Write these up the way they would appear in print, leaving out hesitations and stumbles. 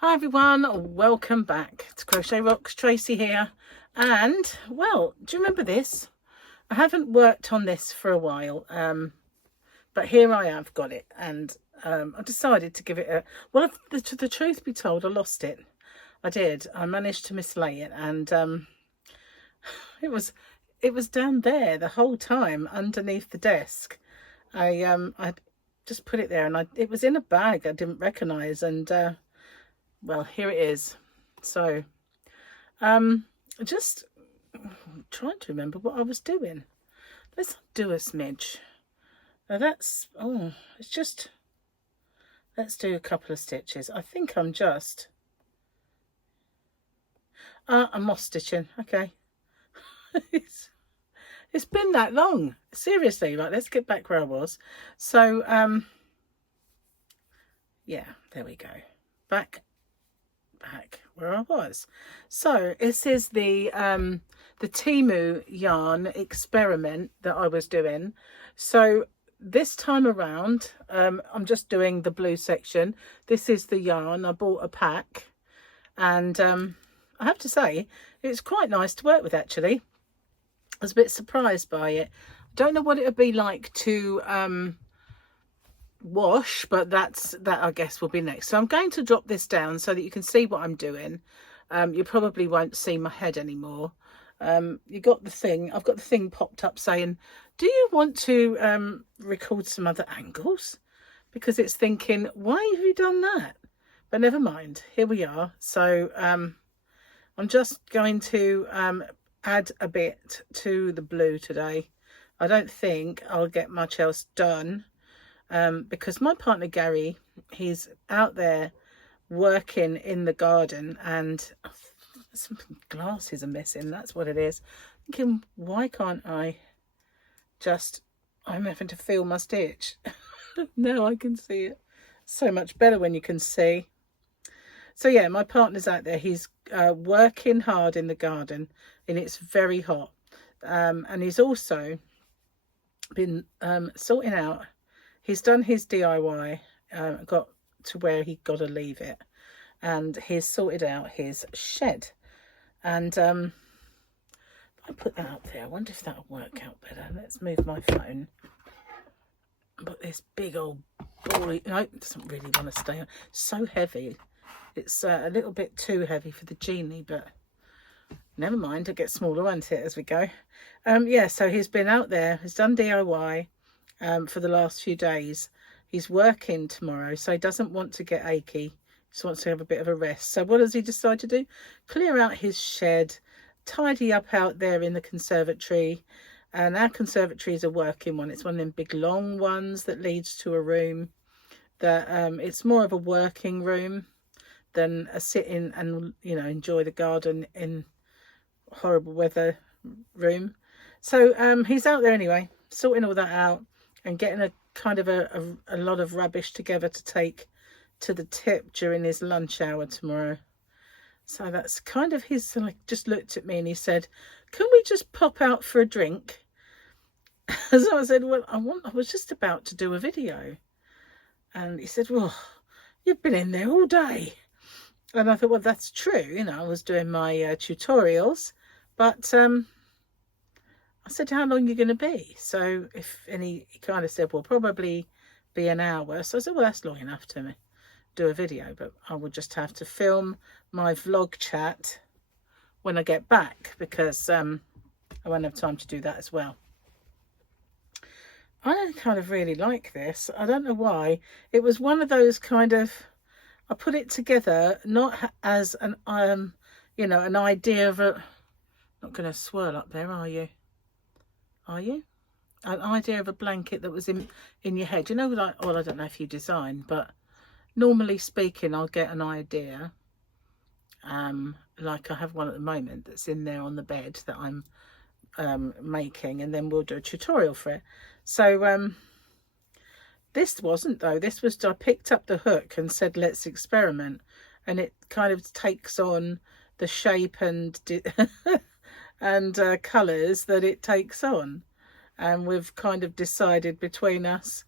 Hi everyone, welcome back to Crochet Rocks. Tracy here, and well, do you remember this? I haven't worked on this for a while, but here I have got it, and I decided to give it a well. The truth be told, I lost it. I did. I managed to mislay it, and it was down there the whole time underneath the desk. I just put it there, and it was in a bag I didn't recognise, and well, here it is. So just trying to remember what I was doing. Let's do a smidge. Now that's it's just, let's do a couple of stitches. I think I'm just I'm moss stitching. Okay. It's been that long, seriously. Right, let's get back where I was. So yeah, there we go, back where I was. So this is the TEMU yarn experiment that I was doing. So this time around, I'm just doing the blue section. This is the yarn. I bought a pack, and I have to say it's quite nice to work with, actually. I was a bit surprised by it. Don't know what it would be like to wash, but that I guess will be next. So I'm going to drop this down so that you can see what I'm doing. You probably won't see my head anymore. You got the thing, I've got the thing popped up saying, do you want to record some other angles? Because it's thinking, why have you done that? But never mind, here we are. So I'm just going to add a bit to the blue today. I don't think I'll get much else done, because my partner Gary, he's out there working in the garden, and some glasses are missing. That's what it is. Thinking, why can't I just, I'm having to feel my stitch. Now I can see it so much better when you can see. So yeah, my partner's out there. He's working hard in the garden, and it's very hot, and he's also been sorting out, he's done his DIY, got to where he got to leave it, and he's sorted out his shed. And I put that up there. I wonder if that'll work out better. Let's move my phone. But this big old ball, no, it doesn't really want to stay on. So heavy. It's a little bit too heavy for the genie, but never mind. It gets smaller, won't it, as we go? Yeah, so he's been out there. He's done DIY for the last few days. He's working tomorrow, so he doesn't want to get achy. He just wants to have a bit of a rest. So what does he decide to do? Clear out his shed, tidy up out there in the conservatory. And our conservatory is a working one. It's one of them big long ones that leads to a room that it's more of a working room than a sit in and, you know, enjoy the garden in horrible weather room. So he's out there anyway, sorting all that out and getting a kind of a lot of rubbish together to take to the tip during his lunch hour tomorrow. So that's kind of his, like, just looked at me and he said, can we just pop out for a drink? So I said, well, I was just about to do a video. And he said, well, you've been in there all day. And I thought, well, that's true. You know, I was doing my tutorials, but I said, how long are you going to be? So he kind of said, well, probably be an hour. So I said, well, that's long enough to do a video, but I will just have to film my vlog chat when I get back, because I won't have time to do that as well. I kind of really like this. I don't know why. It was one of those kind of, I put it together not as an you know, an idea of a, not going to swirl up there, are you? Are you? An idea of a blanket that was in your head. You know, like, well, I don't know if you design, but normally speaking, I'll get an idea. Like I have one at the moment that's in there on the bed that I'm making, and then we'll do a tutorial for it. So this wasn't, though. This was, I picked up the hook and said, let's experiment, and it kind of takes on the shape and and colours that it takes on. And we've kind of decided between us,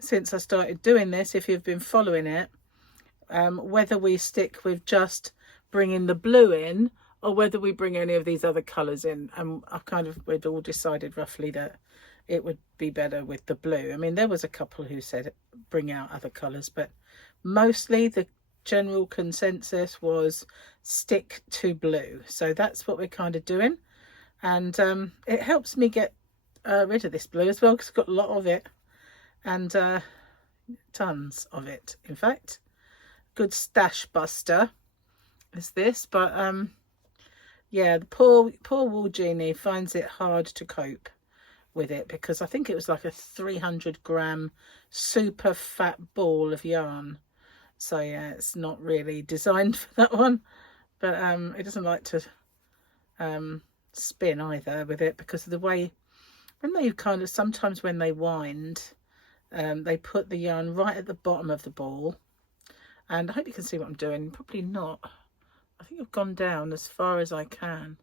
since I started doing this, if you've been following it, whether we stick with just bringing the blue in or whether we bring any of these other colours in. And we'd all decided roughly that it would be better with the blue. I mean, there was a couple who said bring out other colours, but mostly the general consensus was stick to blue. So that's what we're kind of doing. And it helps me get rid of this blue as well, because I've got a lot of it, and tons of it, in fact. Good stash buster is this. But yeah, the poor Wool Genie finds it hard to cope with it, because I think it was like a 300-gram super fat ball of yarn. So yeah, it's not really designed for that one. But it doesn't like to spin either with it, because of the way when they kind of, sometimes when they wind, they put the yarn right at the bottom of the ball. And I hope you can see what I'm doing. Probably not. I think I've gone down as far as I can.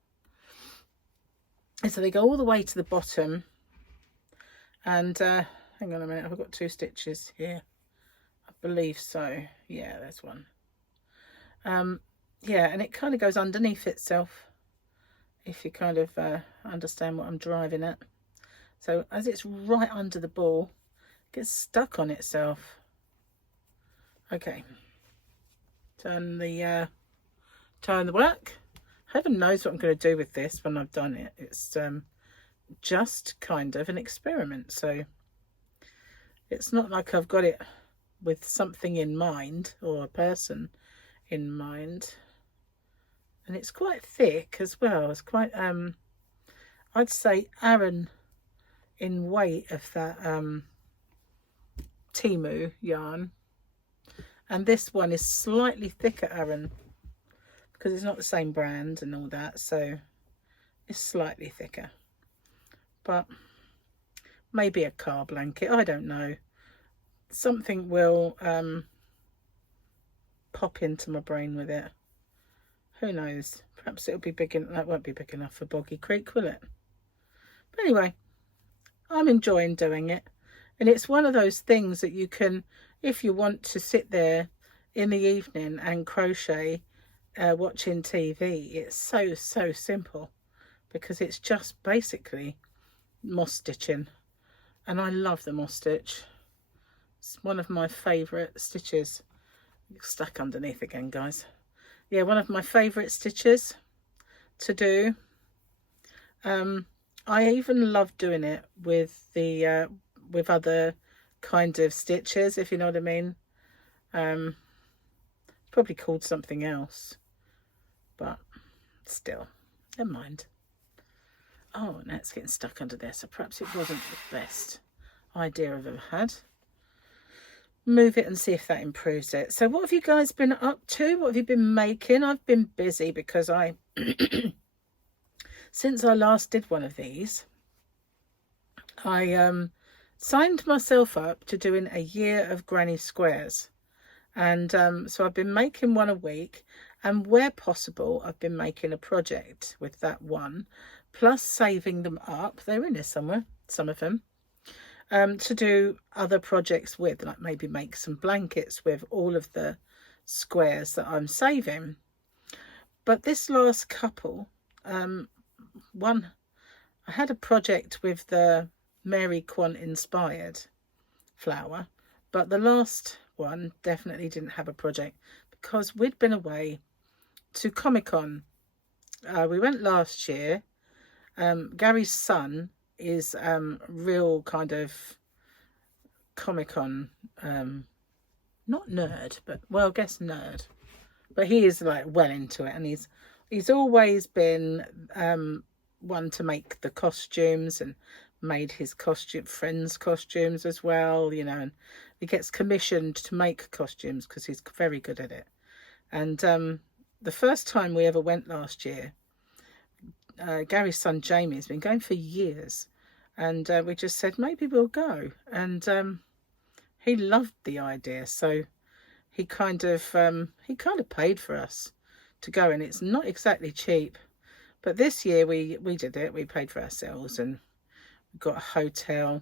And so they go all the way to the bottom. And hang on a minute, I've got 2 stitches here. I believe so. Yeah, there's one. Yeah, and it kind of goes underneath itself, if you kind of understand what I'm driving at. So as it's right under the ball, it gets stuck on itself. Okay. Turn the work. Heaven knows what I'm going to do with this when I've done it. It's just kind of an experiment, so it's not like I've got it with something in mind or a person in mind. And it's quite thick as well. It's quite I'd say Aran in weight of that TEMU yarn. And this one is slightly thicker Aran, because it's not the same brand and all that, so it's slightly thicker. But maybe a car blanket, I don't know. Something will pop into my brain with it. Who knows? Perhaps it'll be big enough. That won't be big enough for Boggy Creek, will it? But anyway, I'm enjoying doing it. And it's one of those things that you can, if you want to sit there in the evening and crochet watching TV, it's so simple, because it's just basically moss stitching. And I love the moss stitch. It's one of my favourite stitches. Stuck underneath again, guys. Yeah, one of my favourite stitches to do. I even love doing it with the with other kind of stitches, if you know what I mean. Probably called something else, but still, never mind. Oh, now it's getting stuck under there, so perhaps it wasn't the best idea I've ever had. Move it and see if that improves it. So what have you guys been up to? What have you been making? I've been busy because I since I last did one of these, I signed myself up to doing a year of granny squares. And so I've been making one a week, and where possible I've been making a project with that one, plus saving them up. They're in there somewhere, some of them, to do other projects with, like maybe make some blankets with all of the squares that I'm saving. But this last couple, one, I had a project with the Mary Quant inspired flower, but the last one definitely didn't have a project, because we'd been away to Comic-Con. We went last year. Gary's son is real kind of Comic-Con, not nerd, but well, I guess nerd, but he is like well into it, and he's always been one to make the costumes, and made his friends' costumes as well, you know, and he gets commissioned to make costumes because he's very good at it. And the first time we ever went last year, Gary's son Jamie has been going for years, and we just said maybe we'll go, and he loved the idea, so he kind of paid for us to go, and it's not exactly cheap. But this year we did it. We paid for ourselves, and we got a hotel.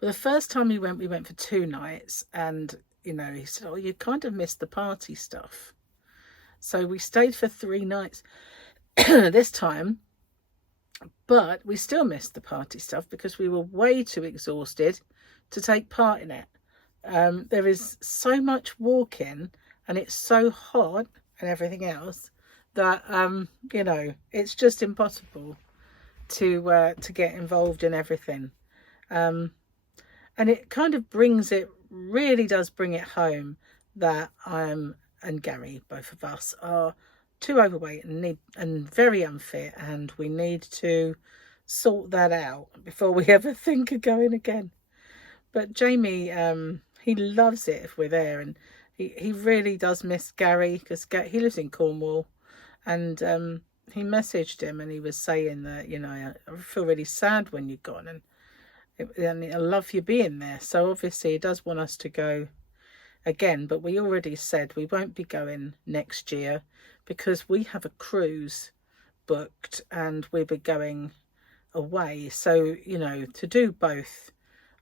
But the first time we went for 2 nights, and you know, he said, oh, you kind of missed the party stuff. So we stayed for 3 nights this time, but we still missed the party stuff because we were way too exhausted to take part in it. There is so much walking and it's so hot and everything else that, you know, it's just impossible to get involved in everything. And it kind of brings it, really does bring it home that and Gary, both of us, are too overweight and very unfit, and we need to sort that out before we ever think of going again. But Jamie, he loves it if we're there, and he really does miss Gary because he lives in Cornwall, and he messaged him and he was saying that, you know, I feel really sad when you're gone, and I love you being there. So obviously he does want us to go again, but we already said we won't be going next year because we have a cruise booked and we'll be going away. So, you know, to do both,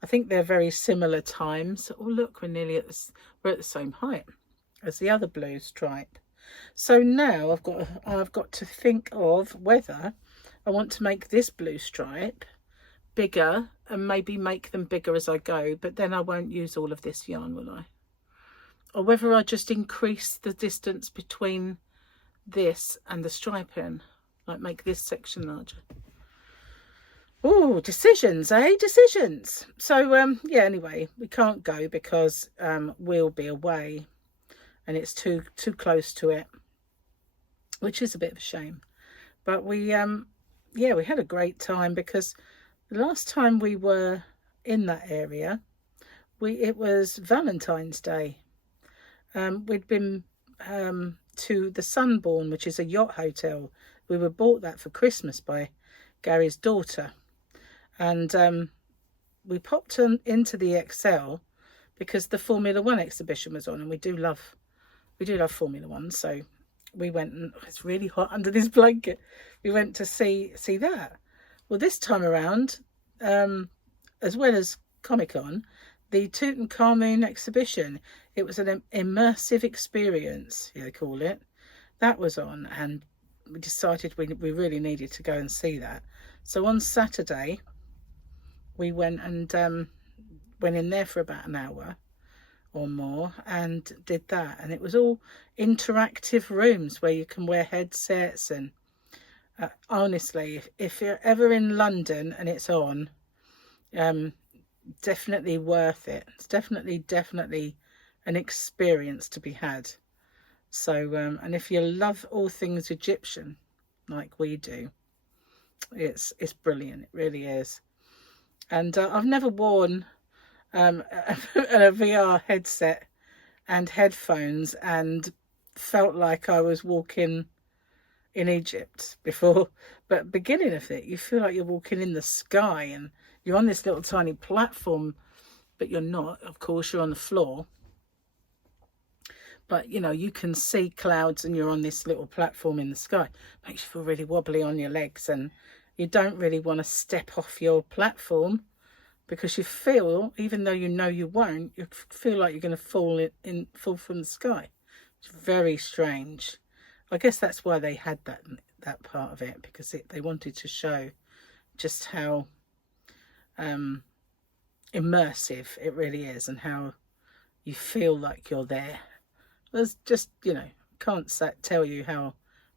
I think they're very similar times. Oh look, we're at the same height as the other blue stripe. So now I've got to think of whether I want to make this blue stripe bigger and maybe make them bigger as I go, but then I won't use all of this yarn, will I? Or whether I just increase the distance between this and the striping, like make this section larger. Oh, decisions, eh? Decisions. So yeah, anyway, we can't go because we'll be away and it's too close to it, which is a bit of a shame. But we yeah, we had a great time because the last time we were in that area, it was Valentine's Day. We'd been to the Sunbourne, which is a yacht hotel. We were bought that for Christmas by Gary's daughter, and we popped into the Excel because the Formula One exhibition was on, and we do love Formula One. So we went, and it's really hot under this blanket. We went to see that. Well, this time around, as well as Comic-Con, the Tutankhamun exhibition, it was an immersive experience, they call it. That was on, and we decided we really needed to go and see that. So on Saturday, we went and went in there for about an hour or more and did that. And it was all interactive rooms where you can wear headsets. And honestly, if you're ever in London and it's on, definitely worth it. It's definitely an experience to be had. So and if you love all things Egyptian like we do, it's brilliant. It really is. And I've never worn a VR headset and headphones and felt like I was walking in Egypt before. But beginning of it, you feel like you're walking in the sky and you're on this little tiny platform, but you're not. Of course, you're on the floor. But, you know, you can see clouds and you're on this little platform in the sky. Makes you feel really wobbly on your legs, and you don't really want to step off your platform because you feel, even though you know you won't, you feel like you're going to fall from the sky. It's very strange. I guess that's why they had that part of it, because they wanted to show just how immersive it really is and how you feel like you're there. There's just, you know, can't tell you how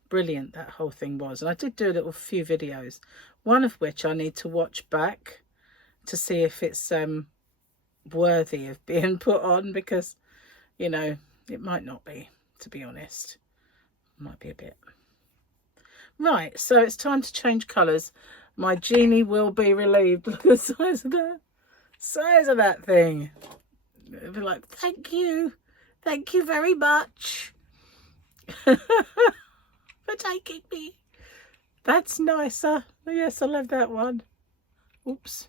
brilliant that whole thing was. And I did do a few videos, one of which I need to watch back to see if it's worthy of being put on, because, you know, it might not be, to be honest. It might be a bit. Right, so it's time to change colours. My genie will be relieved. Look at the size of that thing. It'll be like, thank you very much for taking me. That's nicer. Yes, I love that one. Oops.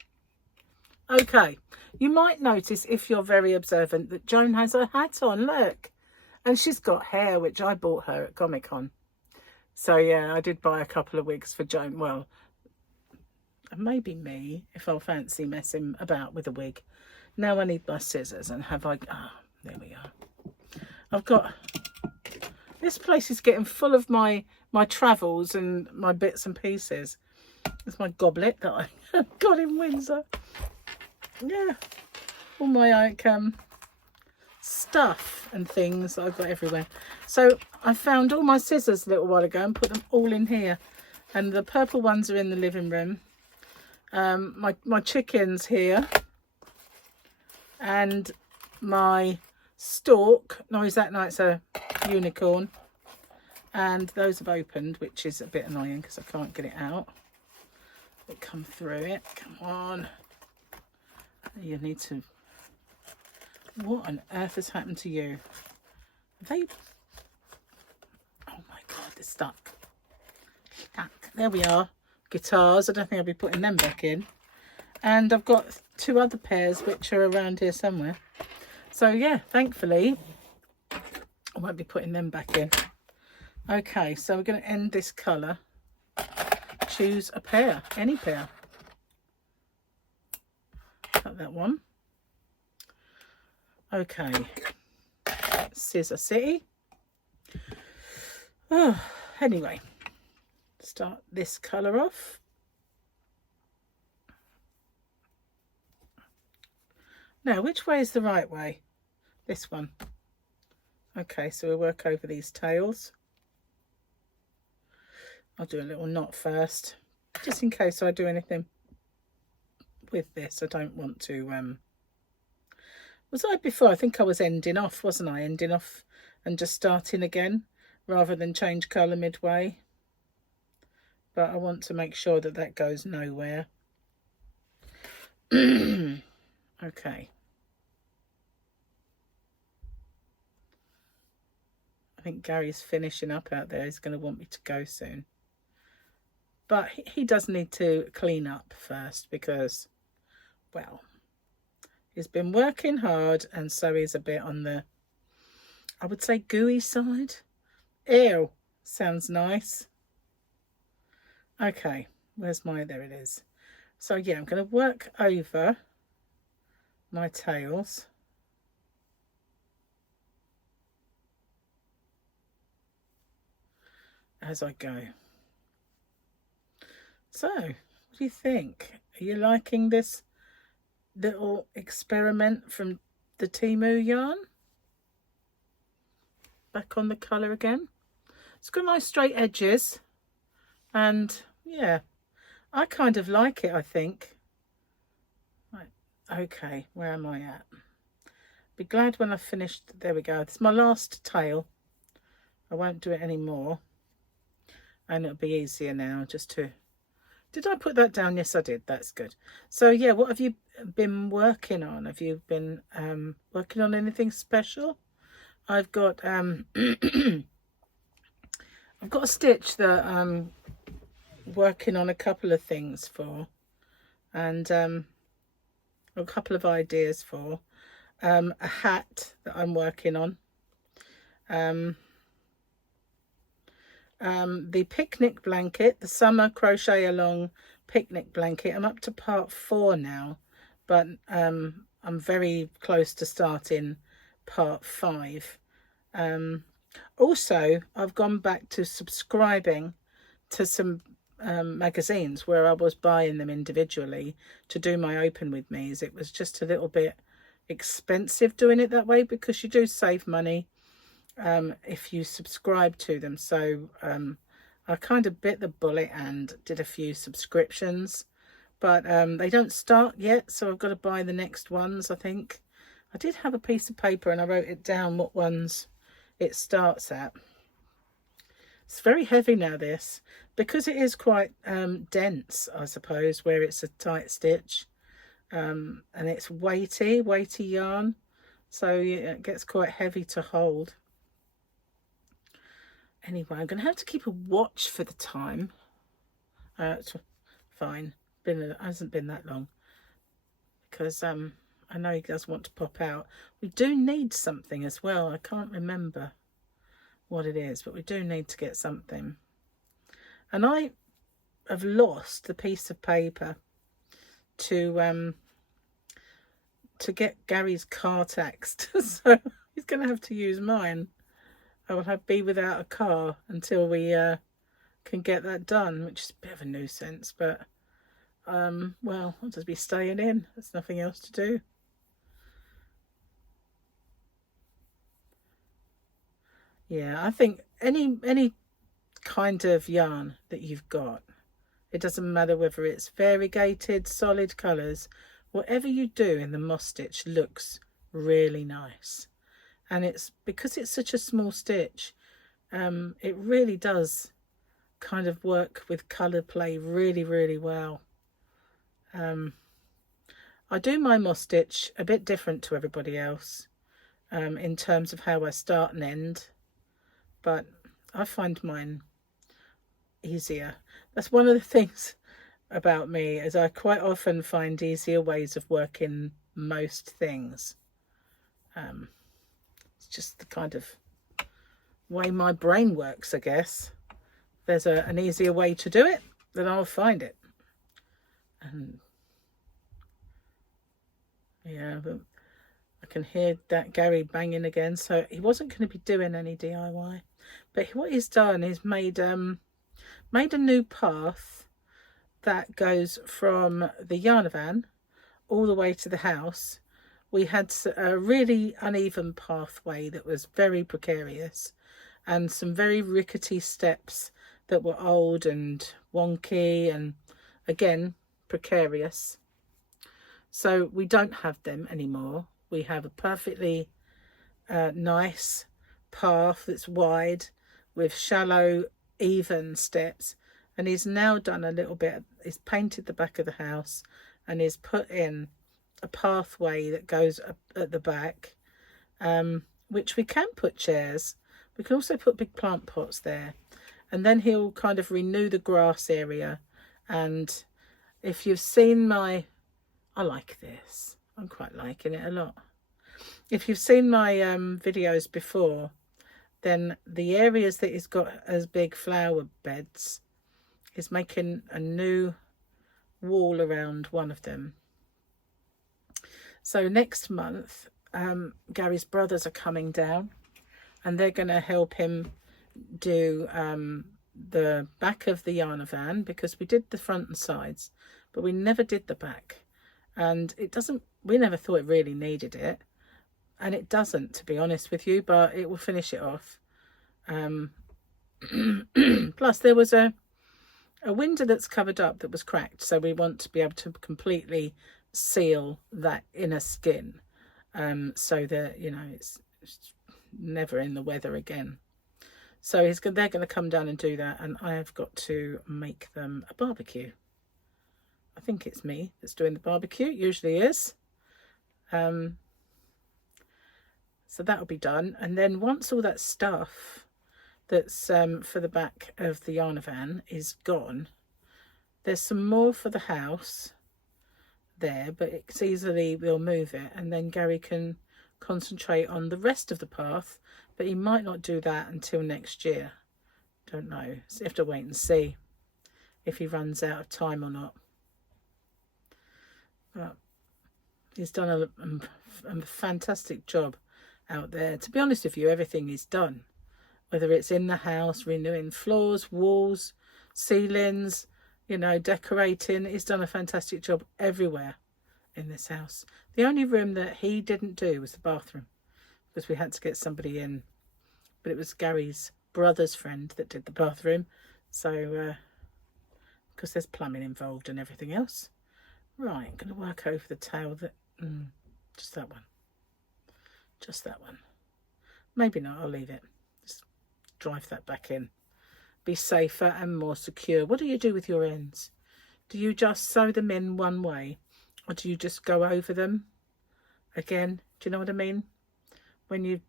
Okay, you might notice, if you're very observant, that Joan has her hat on, look. And she's got hair, which I bought her at Comic-Con. So yeah, I did buy a couple of wigs for Joan. Well, maybe me, if I'll fancy messing about with a wig. Now I need my scissors, and There we are. I've got, this place is getting full of my travels and my bits and pieces. It's my goblet that I got in Windsor. Yeah, all my like stuff and things that I've got everywhere. So I found all my scissors a little while ago and put them all in here, and the purple ones are in the living room. My chickens here, and my stork. No, is that nice? A unicorn. And those have opened, which is a bit annoying because I can't get it out. It come through it. Come on. You need to. What on earth has happened to you? Are they? Oh my god, they're stuck. Stuck. There we are. Guitars. I don't think I'll be putting them back in. And I've got 2 other pairs which are around here somewhere. So yeah, thankfully I won't be putting them back in. Okay, so we're going to end this colour. Choose a pair, any pair. Cut that one. Okay, Scissor City. Oh, anyway, start this colour off. Now, which way is the right way? This one. Okay, so we'll work over these tails. I'll do a little knot first, just in case I do anything with this. I don't want to, was I before? I think I was ending off, wasn't I? Ending off and just starting again, rather than change colour midway. But I want to make sure that that goes nowhere. Okay. I think Gary's finishing up out there. He's going to want me to go soon. But he does need to clean up first because, well, he's been working hard, and so he's a bit on the, I would say, gooey side. Ew, sounds nice. Okay, where's my, there it is. So yeah, I'm going to work over my tails. As I go. So, what do you think? Are you liking this little experiment from the TEMU yarn? Back on the colour again. It's got nice straight edges, and yeah, I kind of like it, I think. Right, okay, where am I at? Be glad when I've finished. There we go. This is my last tail. I won't do it anymore. And it'll be easier now just to... Did I put that down? Yes, I did. That's good. So, yeah, what have you been working on? Have you been working on anything special? I've got I've got a stitch that I'm working on a couple of things for, and a couple of ideas for. A hat that I'm working on. The picnic blanket, the summer crochet along picnic blanket. I'm up to part 4 now, but I'm very close to starting part 5. Also, I've gone back to subscribing to some magazines where I was buying them individually to do my open with me's. It was just a little bit expensive doing it that way, because you do save money if you subscribe to them. So I kind of bit the bullet and did a few subscriptions, but they don't start yet, so I've got to buy the next ones. I think I did have a piece of paper and I wrote it down what ones it starts at. It's very heavy now, this, because it is quite dense, I suppose, where it's a tight stitch, and it's weighty yarn, so yeah, it gets quite heavy to hold. Anyway, I'm going to have to keep a watch for the time. It's fine. It hasn't been that long, because I know he does want to pop out. We do need something as well. I can't remember what it is, but we do need to get something. And I have lost the piece of paper to to get Gary's car taxed. So he's going to have to use mine. I will be without a car until we can get that done, which is a bit of a nuisance, but well, I'll just be staying in. There's nothing else to do. Yeah, I think any kind of yarn that you've got, it doesn't matter whether it's variegated, solid colours, whatever you do in the moss stitch looks really nice. And it's because it's such a small stitch, it really does kind of work with colour play really, really well. I do my moss stitch a bit different to everybody else in terms of how I start and end, but I find mine easier. That's one of the things about me, is I quite often find easier ways of working most things. It's just the kind of way my brain works, I guess. There's an easier way to do it, then I'll find it. And yeah, but I can hear that Gary banging again. So he wasn't going to be doing any DIY, but what he's done is made a new path that goes from the yarn van all the way to the house. We had a really uneven pathway that was very precarious, and some very rickety steps that were old and wonky and again precarious. So we don't have them anymore. We have a perfectly nice path that's wide with shallow, even steps. And he's now done a little bit, he's painted the back of the house and he's put in a pathway that goes up at the back, which we can put chairs. We can also put big plant pots there. And then he'll kind of renew the grass area. And if you've seen I like this. I'm quite liking it a lot. If you've seen my videos before, then the areas that he's got as big flower beds, he's making a new wall around one of them. So next month, Gary's brothers are coming down and they're going to help him do the back of the yarn van, because we did the front and sides, but we never did the back. And it doesn't, we never thought it really needed it. And it doesn't, to be honest with you, but it will finish it off. Plus there was a window that's covered up that was cracked. So we want to be able to completely seal that inner skin, so that, you know, it's never in the weather again. So they're going to come down and do that. And I have got to make them a barbecue. I think it's me that's doing the barbecue. It usually is. So that'll be done. And then once all that stuff that's for the back of the yarn van is gone, there's some more for the house there, but it's easily, we'll move it. And then Gary can concentrate on the rest of the path, but he might not do that until next year. Don't know. So you have to wait and see if he runs out of time or not. But he's done a fantastic job out there. To be honest with you, everything he's done, whether it's in the house, renewing floors, walls, ceilings, you know, decorating, he's done a fantastic job everywhere in this house. The only room that he didn't do was the bathroom, because we had to get somebody in, but it was Gary's brother's friend that did the bathroom. So because there's plumbing involved and everything else. Right, I'm going to work over the tail that, just that one. Just that one. Maybe not, I'll leave it. Just drive that back in. Be safer and more secure. What do you do with your ends? Do you just sew them in one way? Or do you just go over them again? Do you know what I mean? Do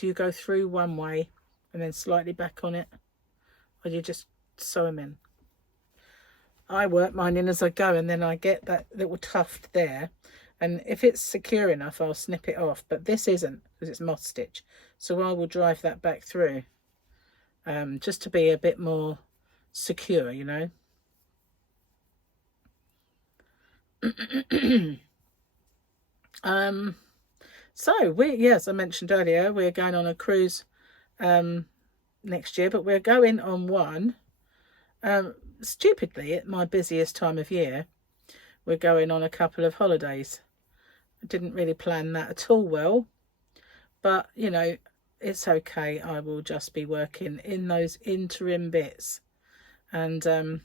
you go through one way and then slightly back on it? Or do you just sew them in? I work mine in as I go, and then I get that little tuft there, and if it's secure enough I'll snip it off, but this isn't, because it's moss stitch, so I will drive that back through, just to be a bit more secure, you know. So yes, I mentioned earlier, we're going on a cruise next year, but we're going on one stupidly at my busiest time of year. We're going on a couple of holidays. I didn't really plan that at all well, but you know, it's okay. I will just be working in those interim bits and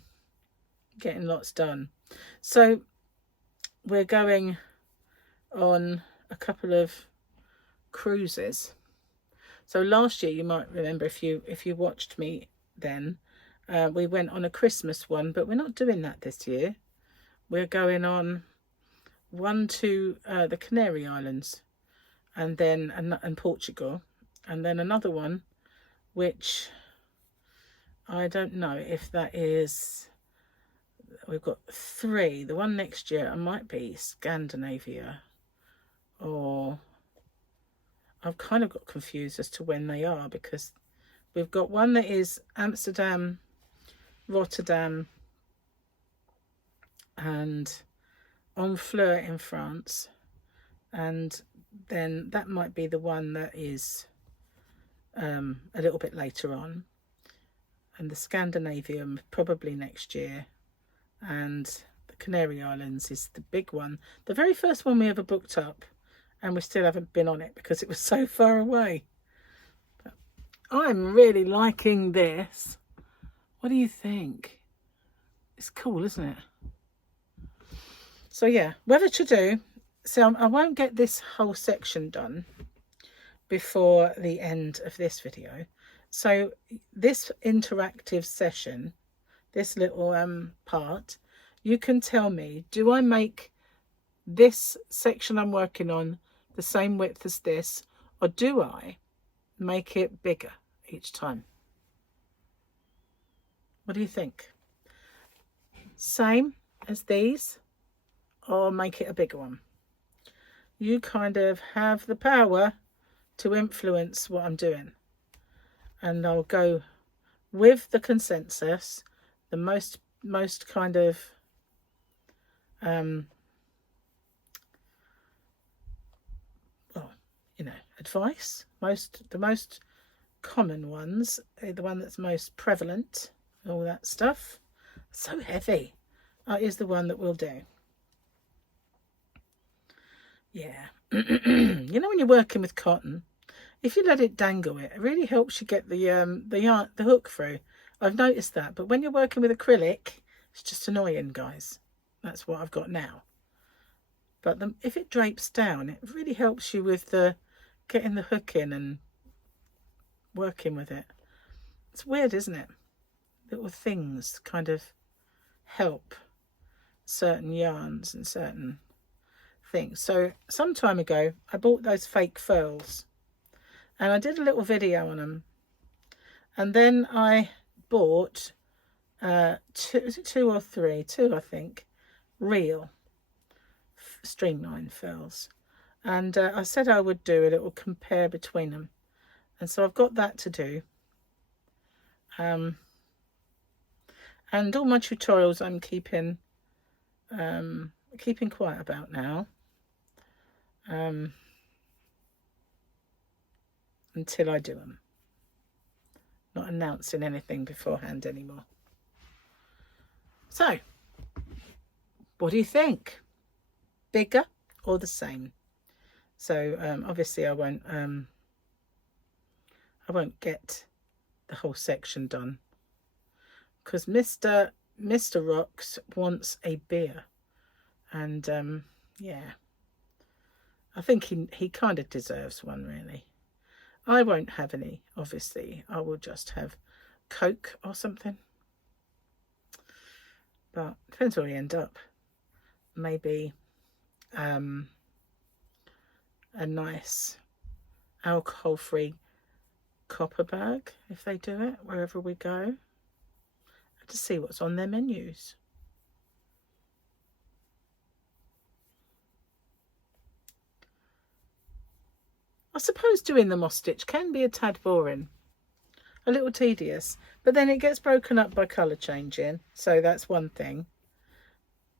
getting lots done. So we're going on a couple of cruises. So last year, you might remember if you watched me then, we went on a Christmas one, but we're not doing that this year. We're going on one to the Canary Islands, and then and Portugal, and then another one, which I don't know if that is. We've got 3. The one next year, I might be Scandinavia, or I've kind of got confused as to when they are, because we've got one that is Amsterdam, Rotterdam, and Honfleur in France, and then that might be the one that is a little bit later on, and the Scandinavian probably next year, and the Canary Islands is the big one, the very first one we ever booked up, and we still haven't been on it because it was so far away. But I'm really liking this. What do you think? It's cool, isn't it? So yeah, whether to do. So I won't get this whole section done before the end of this video. So this interactive session, this little part, you can tell me, do I make this section I'm working on the same width as this, or do I make it bigger each time? What do you think? Same as these, or make it a bigger one? You kind of have the power to influence what I'm doing, and I'll go with the consensus, the most kind of well, you know, advice, the most common ones, the one that's most prevalent, all that stuff, so heavy, is the one that we'll do. Yeah. You know, when you're working with cotton, if you let it dangle, it really helps you get the hook through. I've noticed that, but when you're working with acrylic, it's just annoying, guys. That's what I've got now. But if it drapes down, it really helps you with getting the hook in and working with it. It's weird, isn't it? Little things kind of help certain yarns and certain things. So some time ago, I bought those fake furls, and I did a little video on them. And then I bought two or three, I think, real streamline furls, and I said I would do a little compare between them, and so I've got that to do. And all my tutorials I'm keeping quiet about now, until I do them. Not announcing anything beforehand anymore. So, what do you think? Bigger or the same? So obviously I won't get the whole section done, because Mr. Rocks wants a beer, and yeah, I think he kind of deserves one, really. I won't have any, obviously. I will just have Coke or something. But depends where we end up. Maybe a nice alcohol-free copper bag, if they do it, wherever we go. Have to see what's on their menus. I suppose doing the moss stitch can be a tad boring, a little tedious, but then it gets broken up by colour changing, so that's one thing.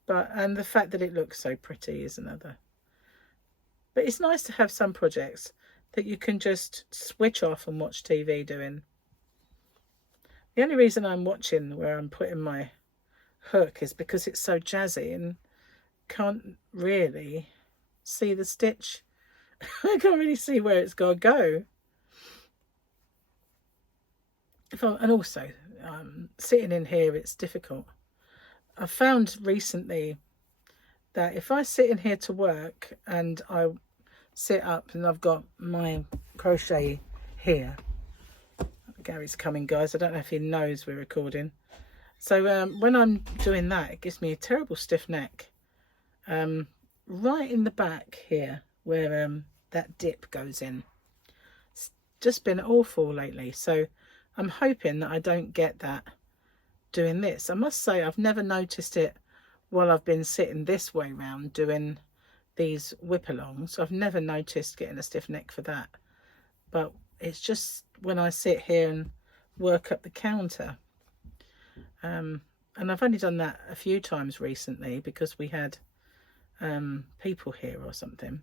And the fact that it looks so pretty is another. But it's nice to have some projects that you can just switch off and watch TV doing. The only reason I'm watching where I'm putting my hook is because it's so jazzy and can't really see the stitch. I can't really see where it's got to go. And also, sitting in here, it's difficult. I found recently that if I sit in here to work and I sit up and I've got my crochet here. Gary's coming, guys. I don't know if he knows we're recording. So when I'm doing that, it gives me a terrible stiff neck. Right in the back here where that dip goes in. It's just been awful lately. So I'm hoping that I don't get that doing this. I must say I've never noticed it while I've been sitting this way round doing these whip-alongs. I've never noticed getting a stiff neck for that. But it's just when I sit here and work up the counter. And I've only done that a few times recently because we had people here or something.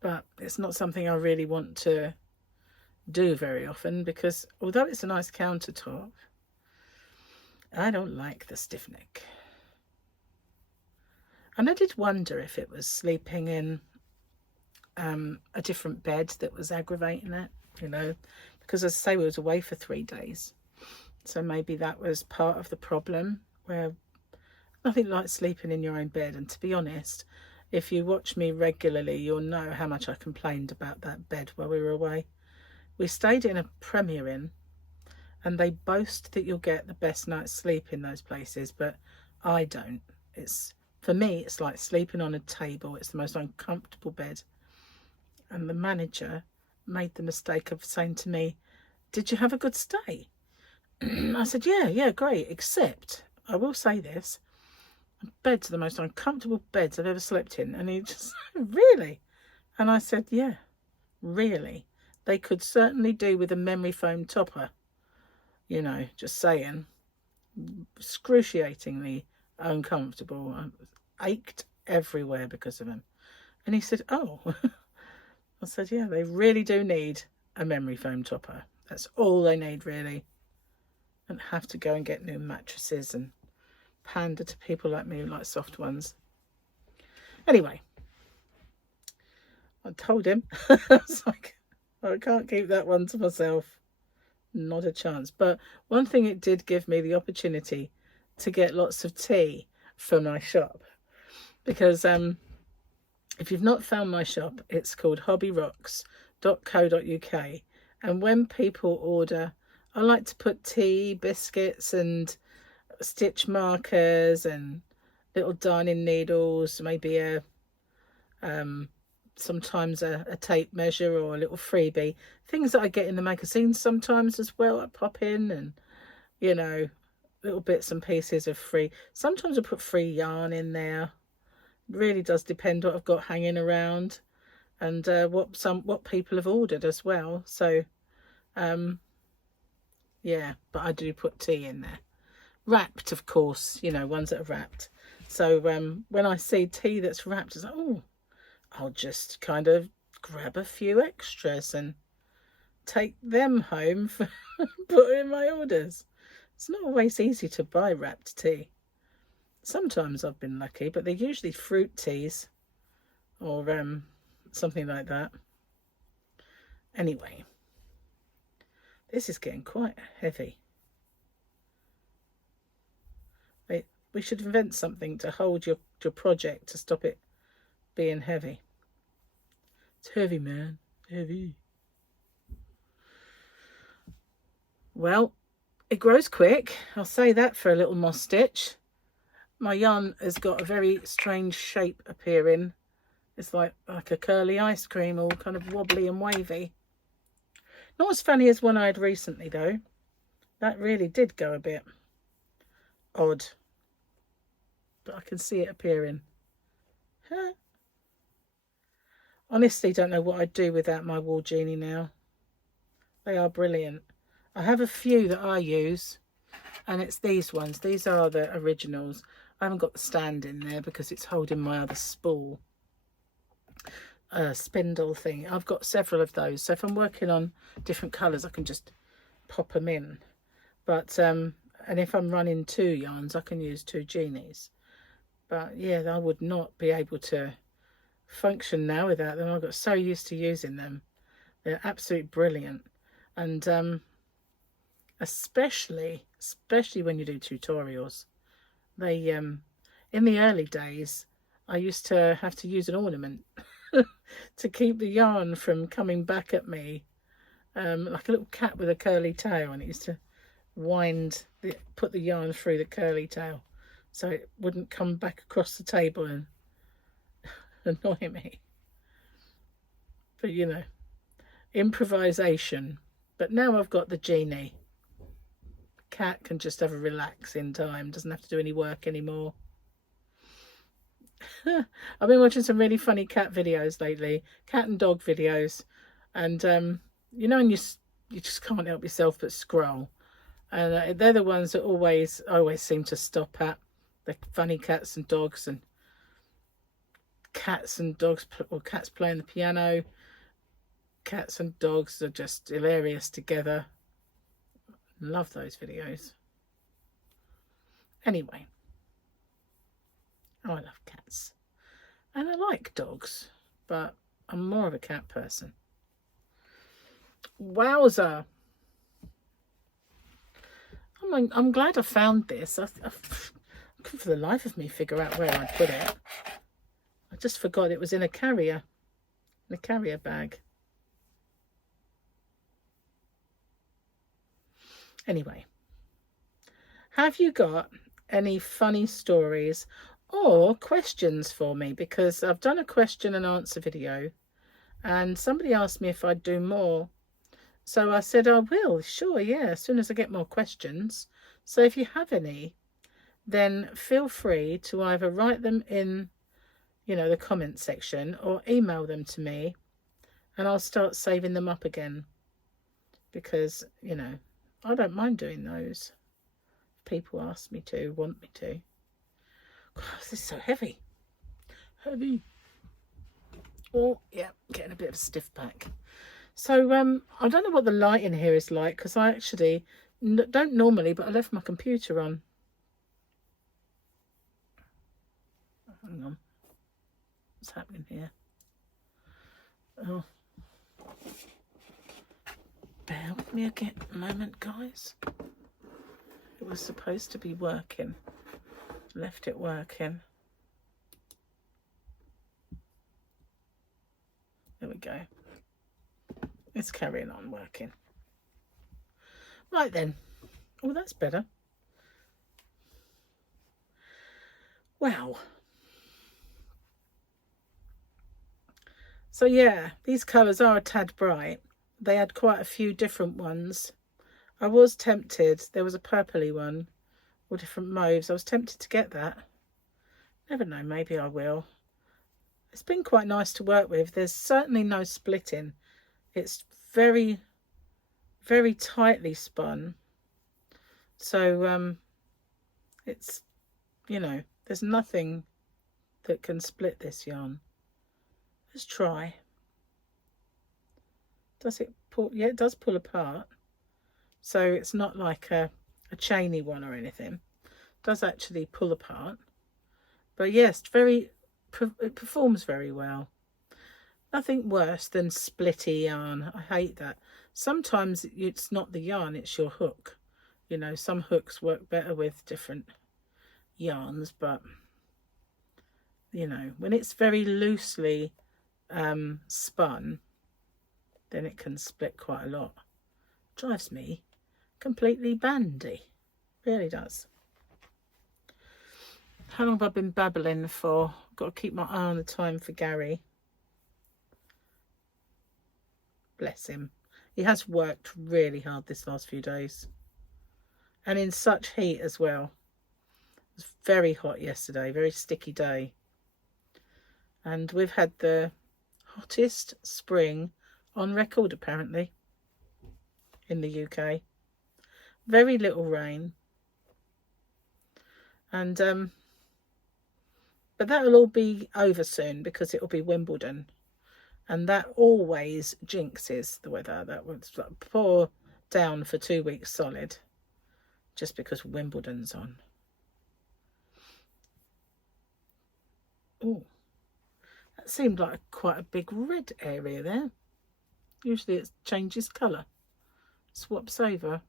But it's not something I really want to do very often because although it's a nice countertop, I don't like the stiff neck. And I did wonder if it was sleeping in a different bed that was aggravating it, you know, because as I say, we was away for 3 days. So maybe that was part of the problem, where nothing like sleeping in your own bed. And to be honest, if you watch me regularly, you'll know how much I complained about that bed while we were away. We stayed in a Premier Inn, and they boast that you'll get the best night's sleep in those places, but I don't. For me, it's like sleeping on a table. It's the most uncomfortable bed. And the manager made the mistake of saying to me, "Did you have a good stay?" I said, yeah, great, except I will say this, beds are the most uncomfortable beds I've ever slept in. And he just, really? And I said, yeah, really. They could certainly do with a memory foam topper, you know, just saying. Excruciatingly uncomfortable. I ached everywhere because of them. And he said, oh. I said, yeah, they really do need a memory foam topper. That's all they need, really. And have to go and get new mattresses and pander to people like me who like soft ones. Anyway, I told him, I was like, I can't keep that one to myself. Not a chance. But one thing it did give me the opportunity to get lots of tea for my shop. Because if you've not found my shop, it's called hobbyrocks.co.uk. And when people order, I like to put tea, biscuits and stitch markers and little darning needles, maybe sometimes a tape measure or a little freebie. Things that I get in the magazines sometimes as well, I pop in, and, you know, little bits and pieces of free. Sometimes I put free yarn in there. It really does depend what I've got hanging around and what people have ordered as well. So, yeah, but I do put tea in there. Wrapped, of course, you know, ones that are wrapped. So when I see tea that's wrapped, it's like, oh, I'll just kind of grab a few extras and take them home for put in my orders. It's not always easy to buy wrapped tea. Sometimes I've been lucky, but they're usually fruit teas or something like that. Anyway, this is getting quite heavy. We should invent something to hold your project to stop it being heavy. It's heavy, man. Heavy. Well, it grows quick. I'll say that for a little moss stitch. My yarn has got a very strange shape appearing. It's like a curly ice cream, all kind of wobbly and wavy. Not as funny as one I had recently, though. That really did go a bit odd. But I can see it appearing. Huh. Honestly, don't know what I'd do without my Wool Genie now. They are brilliant. I have a few that I use, and it's these ones. These are the originals. I haven't got the stand in there because it's holding my other spool. spindle thing. I've got several of those, so if I'm working on different colours I can just pop them in. But and if I'm running 2 yarns I can use 2 genies. But yeah, I would not be able to function now without them. I got so used to using them. They're absolutely brilliant. And especially when you do tutorials, they in the early days I used to have to use an ornament to keep the yarn from coming back at me, like a little cat with a curly tail, and it used to put the yarn through the curly tail so it wouldn't come back across the table and annoy me. But you know, improvisation. But now I've got the genie. Cat can just have a relaxing time, doesn't have to do any work anymore. I've been watching some really funny cat videos lately, cat and dog videos, and you know, and you just can't help yourself but scroll, and they're the ones that I always seem to stop at. The funny cats and dogs, and cats and dogs, or cats playing the piano. Cats and dogs are just hilarious together. Love those videos. Anyway, I love cats and I like dogs, but I'm more of a cat person. Wowza. I'm glad I found this. I couldn't for the life of me figure out where I put it. I just forgot it was in a carrier bag. Anyway, have you got any funny stories or questions for me? Because I've done a question and answer video and somebody asked me if I'd do more. So I said I will, sure, yeah, as soon as I get more questions. So if you have any, then feel free to either write them in, you know, the comment section, or email them to me and I'll start saving them up again. Because, you know, I don't mind doing those. People ask me to, want me to. God, this is so heavy. Heavy. Oh, yeah, getting a bit of a stiff back. So, I don't know what the light in here is like, because I actually don't normally, but I left my computer on. Hang on. What's happening here? Oh. Bear with me again a moment, guys. It was supposed to be working. Left it working. There we go. It's carrying on working. Right then. Oh, that's better. Wow. So yeah, these colours are a tad bright. They had quite a few different ones. I was tempted. There was a purpley one, or different mauves. I was tempted to get that. Never know, maybe I will. It's been quite nice to work with. There's certainly no splitting. It's very, very tightly spun. So it's, you know, there's nothing that can split this yarn. Let's try. Does it pull? Yeah, it does pull apart. So it's not like a chainy one or anything. It does actually pull apart. But yes, it performs very well. Nothing worse than splitty yarn. I hate that. Sometimes it's not the yarn, it's your hook. You know, some hooks work better with different yarns, but you know, when it's very loosely spun, then it can split quite a lot. Drives me completely bandy. Really does. How long have I been babbling for? Got to keep my eye on the time for Gary. Bless him. He has worked really hard this last few days. And in such heat as well. It was very hot yesterday, very sticky day. And we've had the hottest spring on record, apparently, in the UK. Very little rain. And but that'll all be over soon because it'll be Wimbledon. and that always jinxes the weather. That would pour down for 2 weeks solid just because Wimbledon's on. Oh, that seemed like quite a big red area there. Usually it changes colour, swaps over.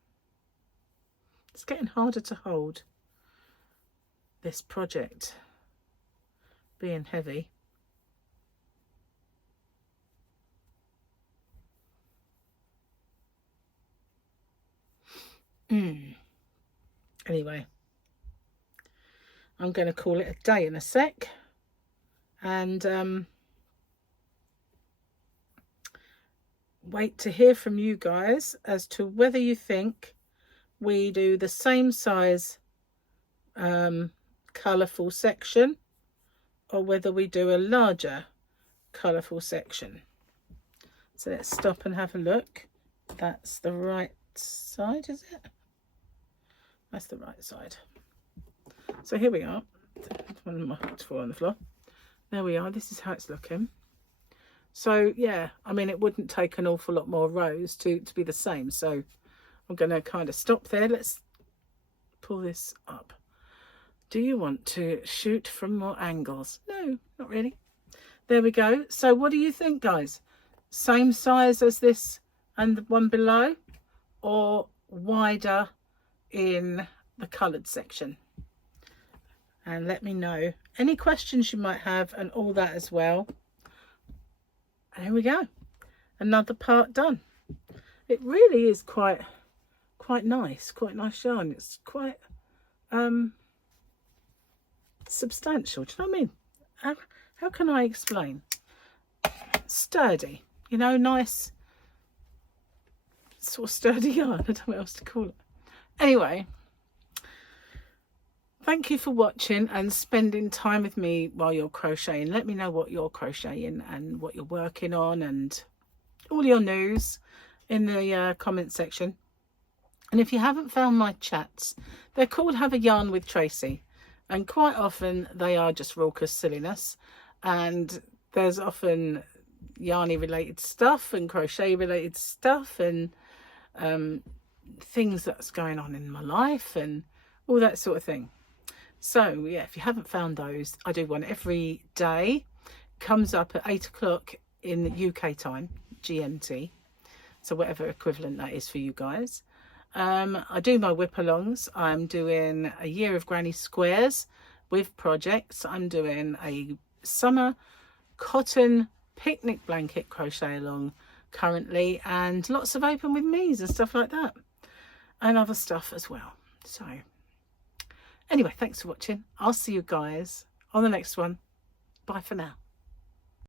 It's getting harder to hold, this project being heavy. Anyway, I'm going to call it a day in a sec, and wait to hear from you guys as to whether you think we do the same size colourful section or whether we do a larger colourful section. So let's stop and have a look. That's the right side, is it? That's the right side. So here we are. One of my hooks fall on the floor. There we are. This is how it's looking. So yeah, I mean, it wouldn't take an awful lot more rows to be the same. So I'm going to kind of stop there. Let's pull this up. Do you want to shoot from more angles? No, not really. There we go. So what do you think, guys? Same size as this and the one below, or wider in the coloured section? And let me know any questions you might have and all that as well. And here we go, another part done. It really is quite nice yarn. It's quite substantial. Do you know what I mean? How can I explain? Sturdy, you know, nice sort of sturdy yarn. I don't know what else to call it. Anyway, thank you for watching and spending time with me while you're crocheting. Let me know what you're crocheting and what you're working on and all your news in the comment section. And if you haven't found my chats, they're called Have a Yarn with Tracy, and quite often they are just raucous silliness, and there's often yarny related stuff and crochet related stuff and things that's going on in my life and all that sort of thing. So yeah, if you haven't found those, I do one every day. Comes up at 8 o'clock in UK time, GMT, so whatever equivalent that is for you guys. I do my whip alongs. I'm doing a year of granny squares with projects. I'm doing a summer cotton picnic blanket crochet along currently, and lots of open with me's and stuff like that, and other stuff as well. So anyway, thanks for watching. I'll see you guys on the next one. Bye for now.